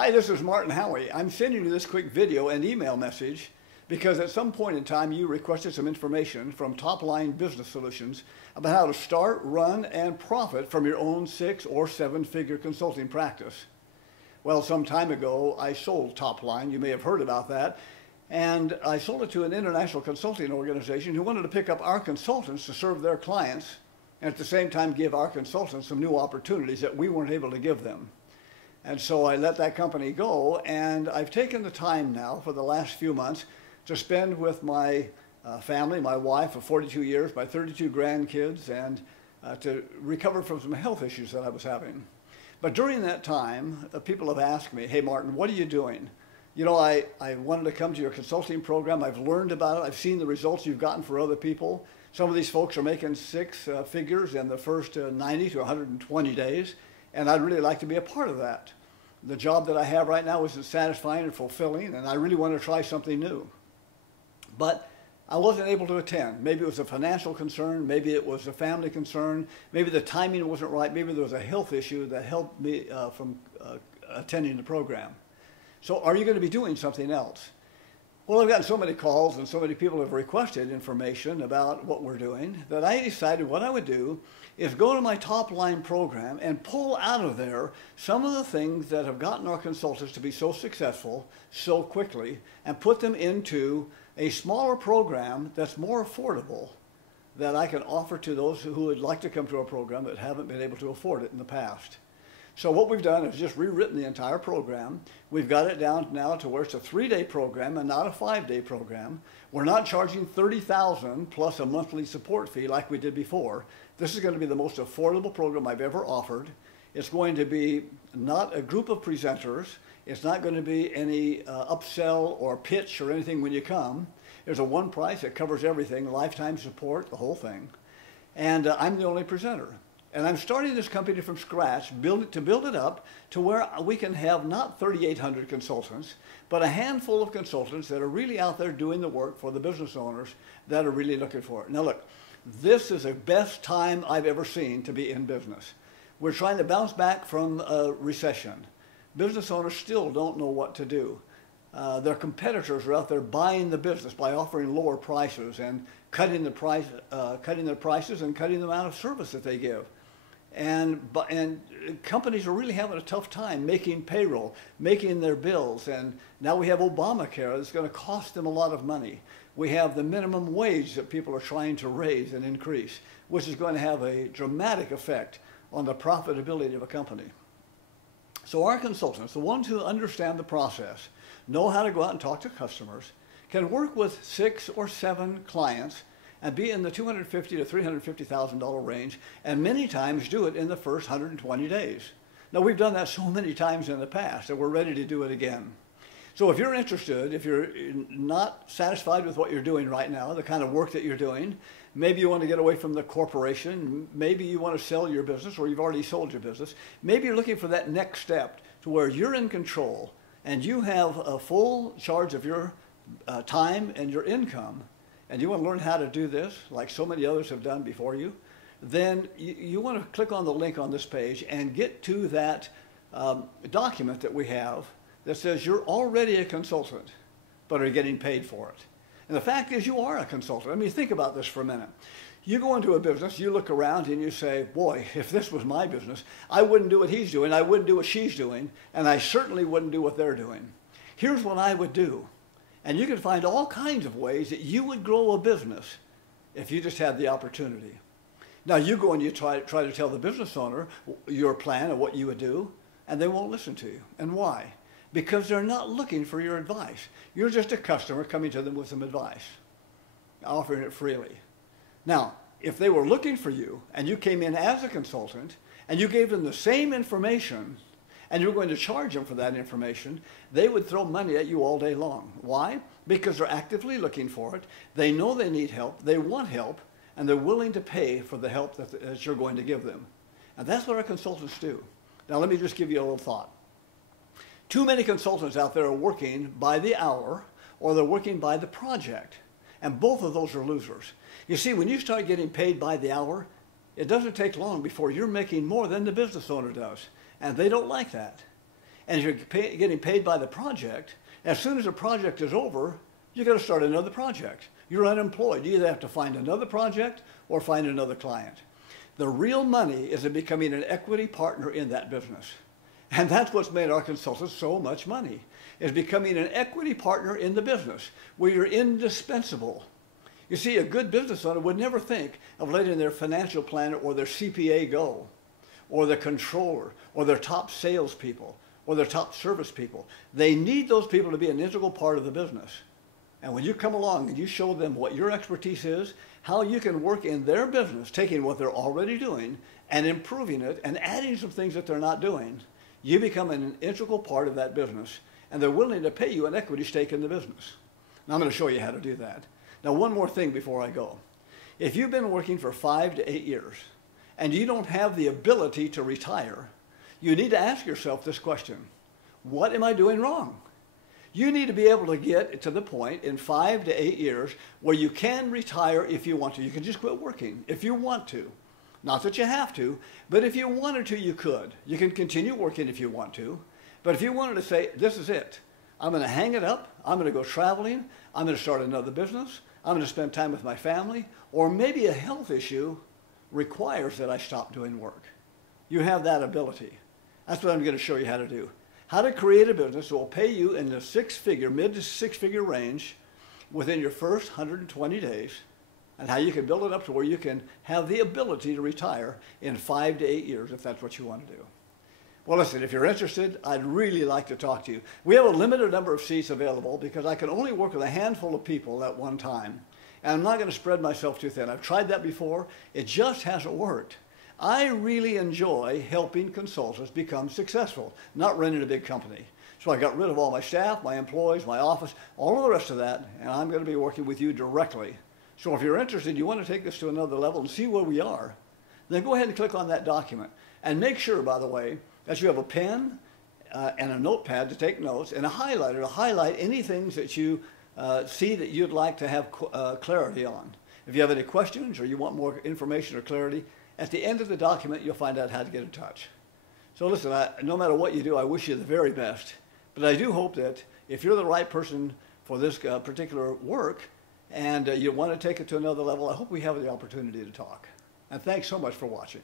Hi, this is Martin Howey. I'm sending you this quick video and email message because at some point in time you requested some information from Top Line Business Solutions about how to start, run, and profit from your own 6- or 7-figure consulting practice. Well, some time ago I sold Top Line. You may have heard about that. And I sold it to an international consulting organization who wanted to pick up our consultants to serve their clients and at the same time give our consultants some new opportunities that we weren't able to give them. And so I let that company go, and I've taken the time now for the last few months to spend with my family, my wife of 42 years, my 32 grandkids, and to recover from some health issues that I was having. But during that time, people have asked me, hey Martin, what are you doing? You know, I wanted to come to your consulting program. I've learned about it. I've seen the results you've gotten for other people. Some of these folks are making 6 figures in the first 90 to 120 days. And I'd really like to be a part of that. The job that I have right now isn't satisfying and fulfilling, and I really want to try something new. But I wasn't able to attend. Maybe it was a financial concern, maybe it was a family concern, maybe the timing wasn't right, maybe there was a health issue that held me from attending the program. So are you going to be doing something else? Well, I've gotten so many calls and so many people have requested information about what we're doing that I decided what I would do is go to my Top Line program and pull out of there some of the things that have gotten our consultants to be so successful so quickly and put them into a smaller program that's more affordable that I can offer to those who would like to come to a program that haven't been able to afford it in the past. So what we've done is just rewritten the entire program. We've got it down now to where it's a 3-day program and not a 5-day program. We're not charging $30,000 plus a monthly support fee like we did before. This is going to be the most affordable program I've ever offered. It's going to be not a group of presenters. It's not going to be any upsell or pitch or anything when you come. There's a one price that covers everything, lifetime support, the whole thing. And I'm the only presenter. And I'm starting this company from scratch, to build it up to where we can have not 3,800 consultants, but a handful of consultants that are really out there doing the work for the business owners that are really looking for it. Now look, this is the best time I've ever seen to be in business. We're trying to bounce back from a recession. Business owners still don't know what to do. Their competitors are out there buying the business by offering lower prices and cutting their prices and cutting the amount of service that they give. And companies are really having a tough time making payroll, making their bills. And now we have Obamacare that's going to cost them a lot of money. We have the minimum wage that people are trying to raise and increase, which is going to have a dramatic effect on the profitability of a company. So our consultants, the ones who understand the process, know how to go out and talk to customers, can work with 6 or 7 clients and be in the $250,000 to $350,000 range, and many times do it in the first 120 days. Now, we've done that so many times in the past that we're ready to do it again. So if you're interested, if you're not satisfied with what you're doing right now, the kind of work that you're doing, maybe you want to get away from the corporation, maybe you want to sell your business, or you've already sold your business, maybe you're looking for that next step to where you're in control and you have a full charge of your time and your income, and you want to learn how to do this like so many others have done before you, then you want to click on the link on this page and get to that document that we have that says you're already a consultant but are getting paid for it. And the fact is you are a consultant. I mean, think about this for a minute. You go into a business, you look around and you say, boy, if this was my business, I wouldn't do what he's doing, I wouldn't do what she's doing, and I certainly wouldn't do what they're doing. Here's what I would do. And you can find all kinds of ways that you would grow a business if you just had the opportunity. Now you go and you try to tell the business owner your plan of what you would do, and they won't listen to you. And why? Because they're not looking for your advice. You're just a customer coming to them with some advice, offering it freely. Now, if they were looking for you and you came in as a consultant and you gave them the same information and you're going to charge them for that information, they would throw money at you all day long. Why? Because they're actively looking for it. They know they need help, they want help, and they're willing to pay for the help that you're going to give them. And that's what our consultants do. Now let me just give you a little thought. Too many consultants out there are working by the hour or they're working by the project. And both of those are losers. You see, when you start getting paid by the hour, it doesn't take long before you're making more than the business owner does. And they don't like that. And if you're getting paid by the project, as soon as the project is over, you've got to start another project. You're unemployed. You either have to find another project or find another client. The real money is in becoming an equity partner in that business. And that's what's made our consultants so much money, is becoming an equity partner in the business where you're indispensable. You see, a good business owner would never think of letting their financial planner or their CPA go, or their controller, or their top salespeople, or their top service people. They need those people to be an integral part of the business. And when you come along and you show them what your expertise is, how you can work in their business, taking what they're already doing and improving it and adding some things that they're not doing, you become an integral part of that business, and they're willing to pay you an equity stake in the business. Now I'm going to show you how to do that. Now, one more thing before I go. If you've been working for 5 to 8 years and you don't have the ability to retire, you need to ask yourself this question: what am I doing wrong? You need to be able to get to the point in 5 to 8 years where you can retire if you want to. You can just quit working if you want to. Not that you have to, but if you wanted to, you could. You can continue working if you want to, but if you wanted to say, this is it, I'm going to hang it up, I'm going to go traveling, I'm going to start another business, I'm going to spend time with my family, or maybe a health issue requires that I stop doing work. You have that ability. That's what I'm going to show you how to do. How to create a business that will pay you in the mid to six-figure range within your first 120 days, and how you can build it up to where you can have the ability to retire in 5 to 8 years if that's what you want to do. Well, listen, if you're interested, I'd really like to talk to you. We have a limited number of seats available because I can only work with a handful of people at one time, and I'm not going to spread myself too thin. I've tried that before. It just hasn't worked. I really enjoy helping consultants become successful, not running a big company. So I got rid of all my staff, my employees, my office, all of the rest of that, and I'm going to be working with you directly. So if you're interested, you want to take this to another level and see where we are, then go ahead and click on that document. And make sure, by the way, that you have a pen and a notepad to take notes and a highlighter to highlight any things that you see that you'd like to have clarity on. If you have any questions or you want more information or clarity, at the end of the document, you'll find out how to get in touch. So listen, no matter what you do, I wish you the very best. But I do hope that if you're the right person for this particular work and you want to take it to another level, I hope we have the opportunity to talk. And thanks so much for watching.